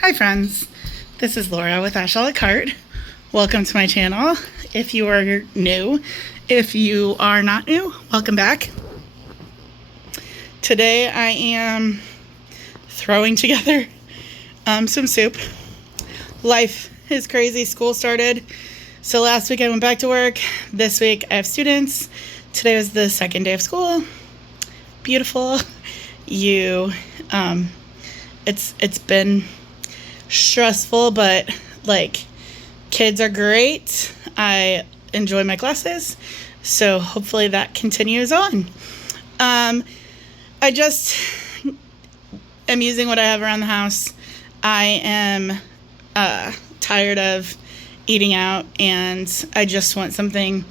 Hi friends, this is Laura with Ash a la Carte. Welcome to my channel. If you are new, if you are not new, welcome back. Today I am throwing together some soup. Life is crazy, school started. So last week I went back to work. This week I have students. Today was the second day of school. Beautiful. It's been stressful, but like kids are great. I enjoy my classes, so hopefully that continues on. I just am using what I have around the house. I am tired of eating out, and I just want something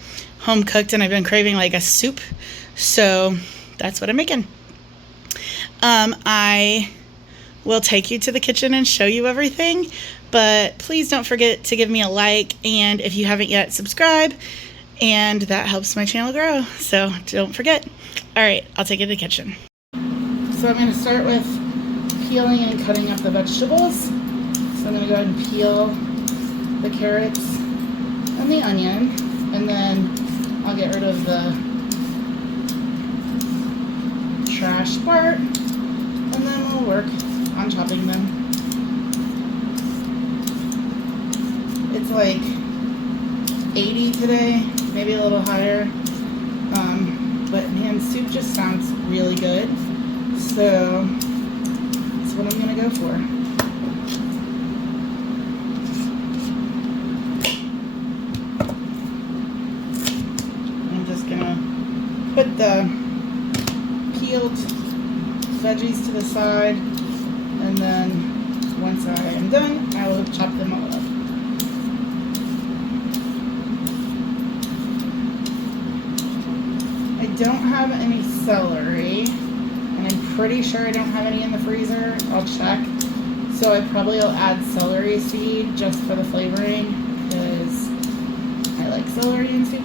home cooked, and I've been craving like a soup, so that's what I'm making. I will take you to the kitchen and show you everything, but please don't forget to give me a like, and if you haven't yet, subscribe, and that helps my channel grow, so don't forget. All right, I'll take you to the kitchen. So I'm going to start with peeling and cutting up the vegetables. So I'm going to go ahead and peel the carrots and the onion, and then I'll get rid of the trash part, and then we'll work on chopping them. It's like 80 today, maybe a little higher, but man, soup just sounds really good, so that's what I'm gonna go for. I'm just gonna put the peeled veggies to the side, and then once I am done, I will chop them all up. I don't have any celery, and I'm pretty sure I don't have any in the freezer. I'll check. So I probably will add celery seed just for the flavoring, because I like celery in soup.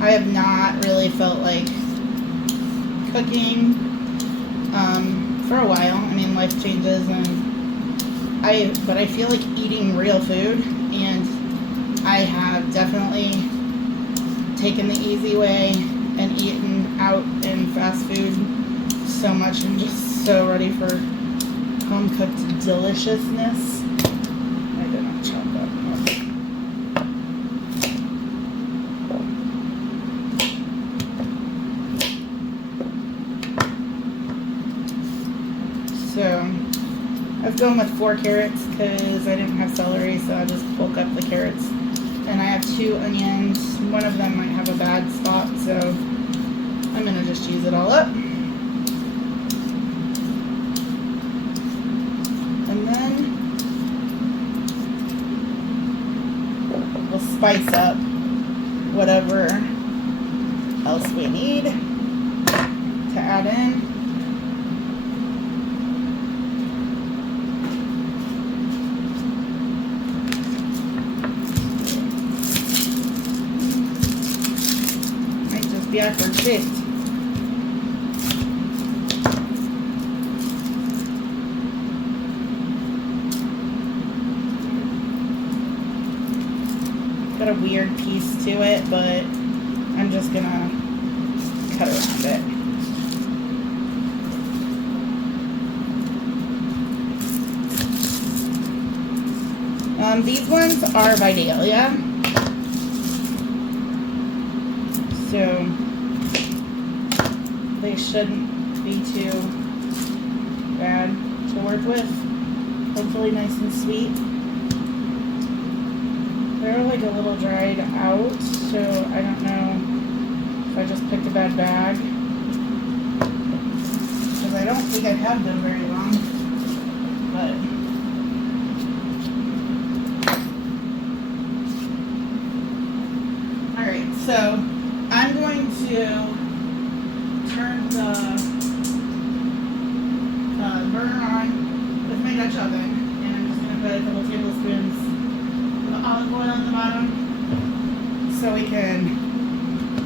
I have not really felt like cooking for a while. I mean, life changes, but I feel like eating real food, and I have definitely taken the easy way and eaten out in fast food so much. I'm just so ready for home cooked deliciousness. I did not chop that up. So I've gone with 4 carrots because I didn't have celery, so I just bulk up the carrots. And I have 2 onions. One of them might have a bad spot, so I'm going to just use it all up. And then we'll spice up whatever else we need to add in. Backward shaped. Got a weird piece to it, but I'm just gonna cut around it. These ones are Vidalia, so they shouldn't be too bad to work with. Hopefully nice and sweet. They're like a little dried out, so I don't know if I just picked a bad bag, because I don't think I've had them very long, but alright, so I'm going to turn the burner on with my Dutch oven, and I'm just going to put a couple tablespoons of olive oil on the bottom so we can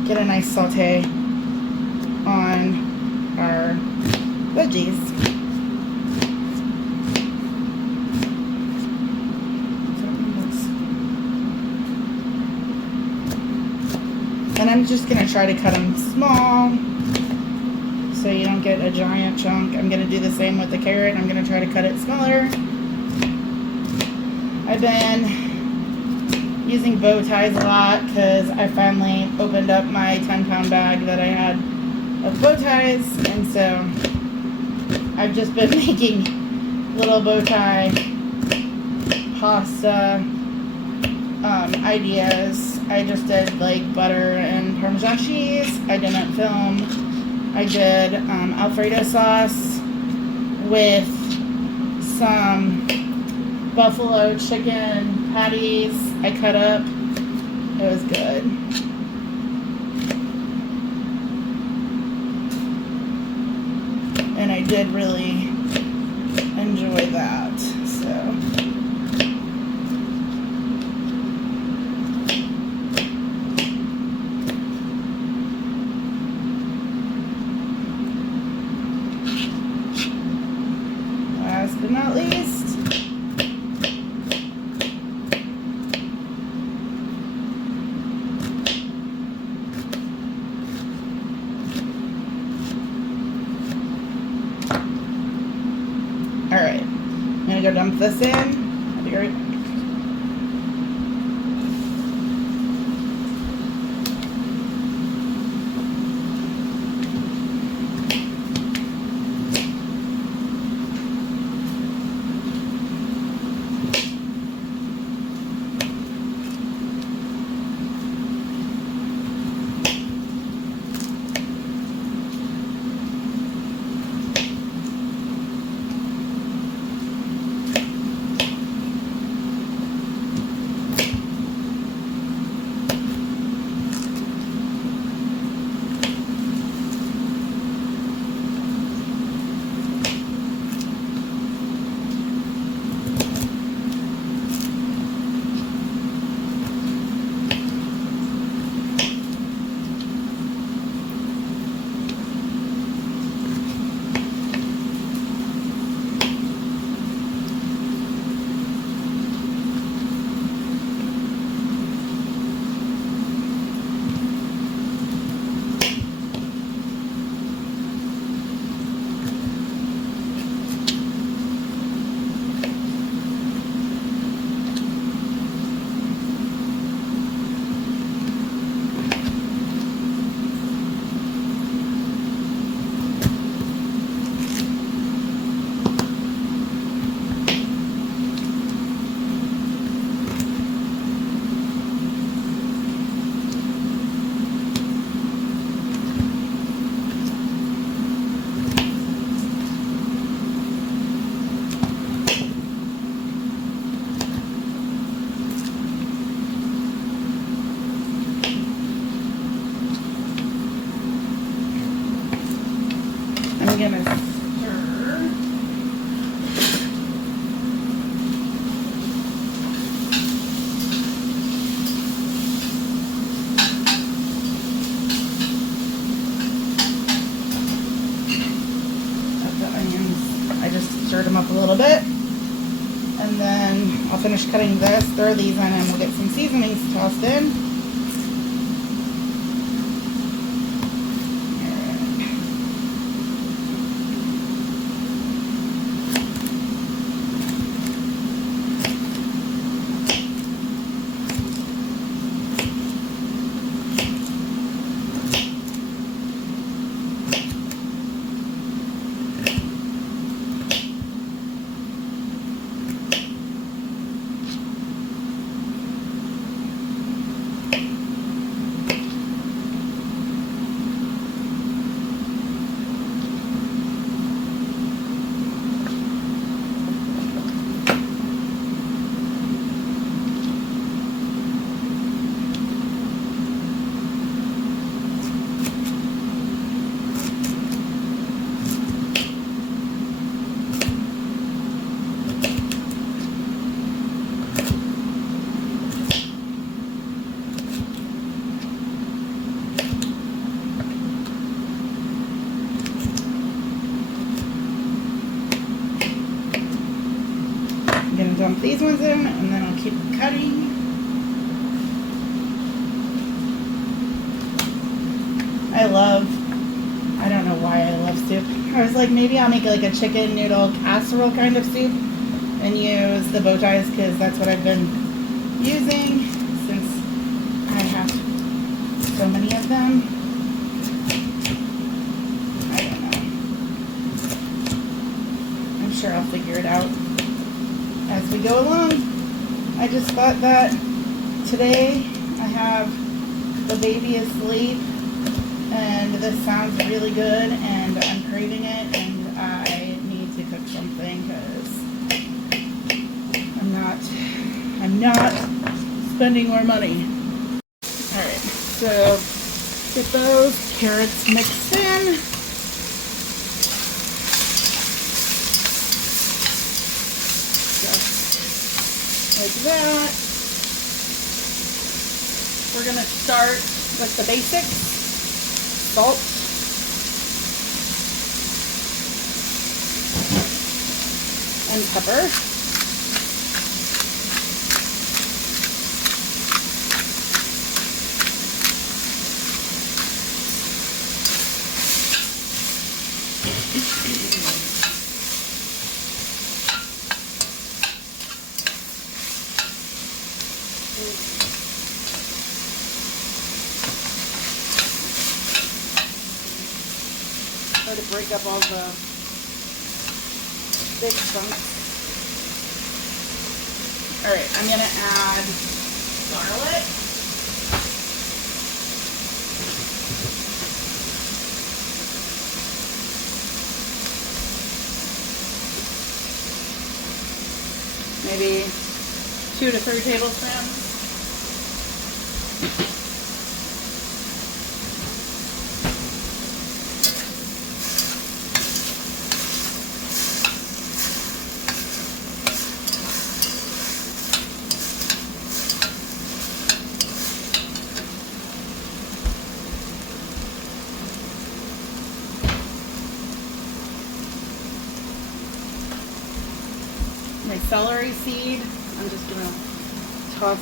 get a nice saute on our veggies. And I'm just going to try to cut them small so you don't get a giant chunk. I'm going to do the same with the carrot. I'm going to try to cut it smaller. I've been using bow ties a lot because I finally opened up my 10-pound bag that I had of bow ties, and so I've just been making little bow tie pasta ideas. I just did like butter and Parmesan cheese. I didn't film. I did Alfredo sauce with some buffalo chicken patties I cut up. It was good. And I did really enjoy that. So last but not least, alright, I'm going to go dump this in. I'll be right back. I'm gonna stir. Of the onions. I just stirred them up a little bit. And then I'll finish cutting this, throw these in, and we'll get some seasonings tossed in. dump these ones in, and then I'll keep cutting. I don't know why I love soup. I was like, maybe I'll make like a chicken noodle casserole kind of soup and use the bow ties because that's what I've been using since I have so many of them. I don't know. I'm sure I'll figure it out as we go along. I just thought that today I have the baby asleep and this sounds really good and I'm craving it and I need to cook something because I'm not spending more money. Alright, so get those carrots mixed in. Just like that. We're going to start with the basics. Salt, and pepper. Try to break up all the big chunks. Alright, I'm going to add garlic. Maybe 2 to 3 tablespoons. My celery seed, I'm just going to toss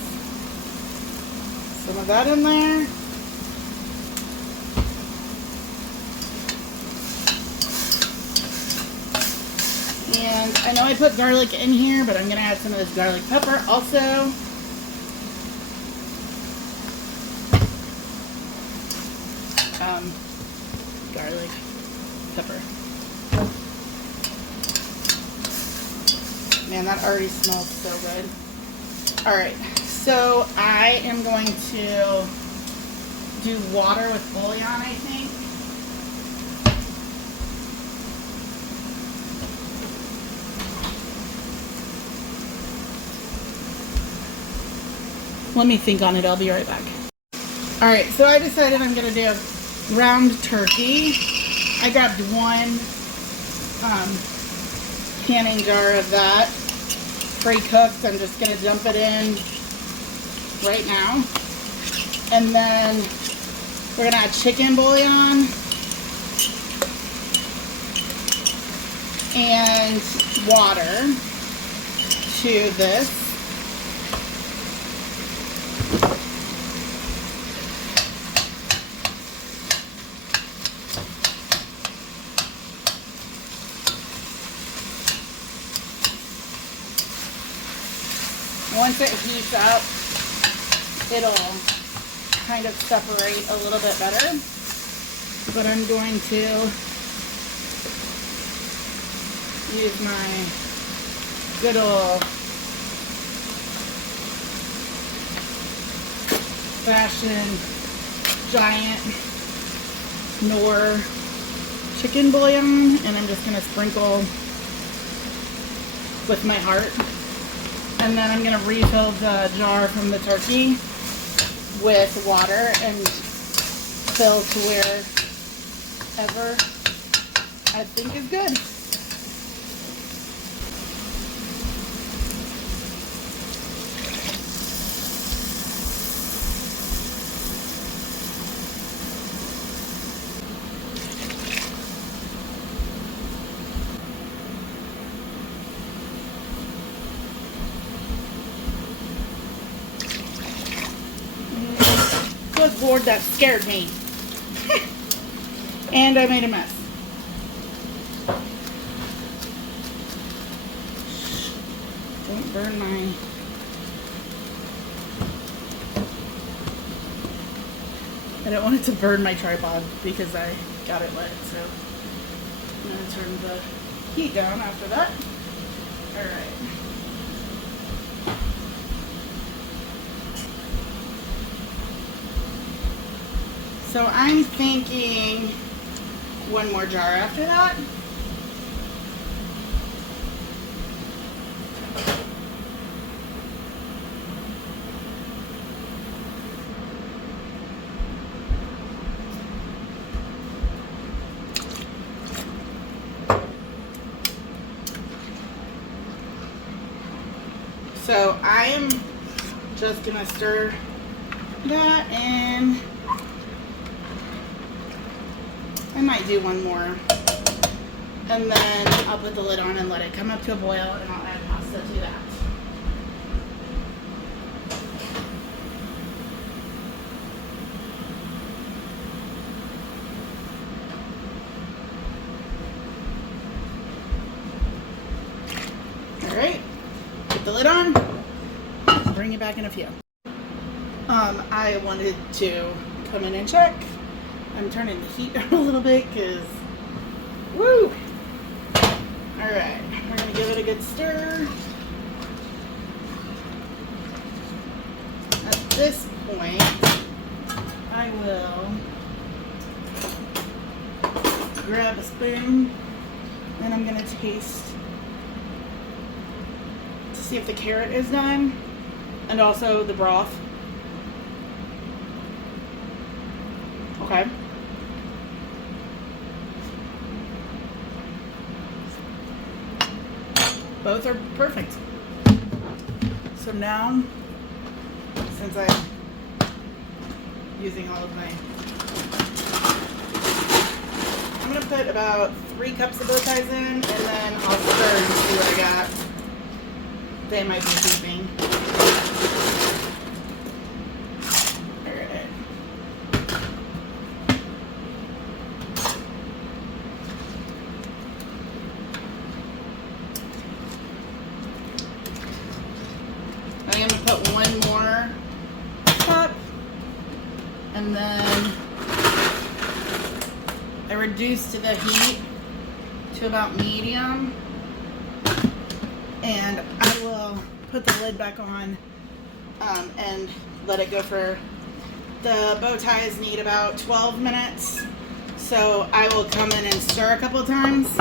some of that in there. And I know I put garlic in here, but I'm going to add some of this garlic pepper also. Garlic pepper. Man, that already smells so good. Alright, so I am going to do water with bouillon, I think. Let me think on it, I'll be right back. Alright, so I decided I'm going to do ground turkey. I grabbed one canning jar of that pre-cooked. I'm just going to dump it in right now. And then we're going to add chicken bouillon and water to this. Once it heats up, it'll kind of separate a little bit better. But I'm going to use my good old fashioned giant Knorr chicken bouillon, and I'm just going to sprinkle with my heart. And then I'm going to refill the jar from the turkey with water and fill to wherever I think is good. cord that scared me. And I made a mess. Don't burn my... I don't want it to burn my tripod because I got it wet, so I'm going to turn the heat down after that. Alright. So I'm thinking one more jar after that. So I am just gonna stir that, and I might do one more, and then I'll put the lid on and let it come up to a boil, and I'll add pasta to that. All right, put the lid on, bring it back in a few. I wanted to come in and check. I'm turning the heat down a little bit because, woo! Alright, we're going to give it a good stir. At this point, I will grab a spoon and I'm going to taste to see if the carrot is done and also the broth. Okay. Both are perfect. So now, since I'm using all of my, I'm going to put about 3 cups of bow ties in, and then I'll stir and see what I got. They might be keeping. I'm going to put one more cup, and then I reduced the heat to about medium, and I will put the lid back on and let it go for, the bow ties need about 12 minutes, so I will come in and stir a couple times,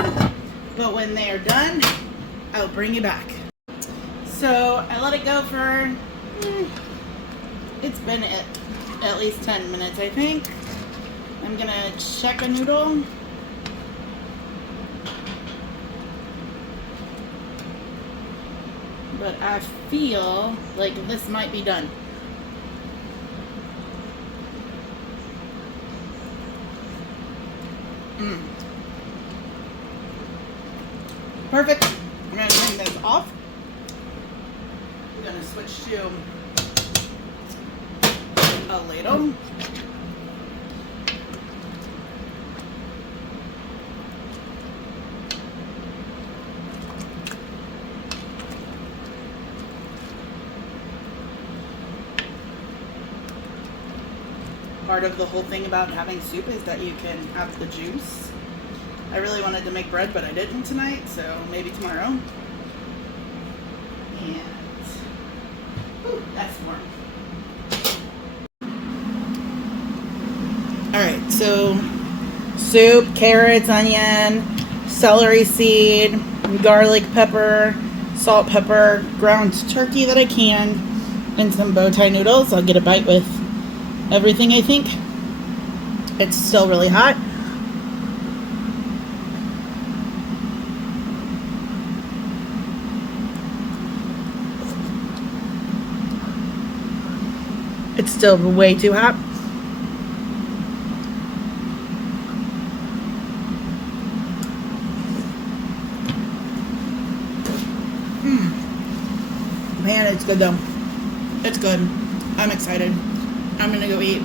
but when they are done, I'll bring you back. So I let it go for, it's been at least 10 minutes, I think. I'm gonna check a noodle. But I feel like this might be done. Perfect. I'm gonna turn this off. I'm gonna switch to a ladle. Part of the whole thing about having soup is that you can have the juice. I really wanted to make bread, but I didn't tonight, so maybe tomorrow. And whew, that's warm. Alright, so soup, carrots, onion, celery seed, garlic pepper, salt, pepper, ground turkey that I can, and some bow tie noodles. I'll get a bite with everything, I think. It's still really hot. It's still way too hot. Man, it's good though. It's good. I'm excited. I'm gonna go eat.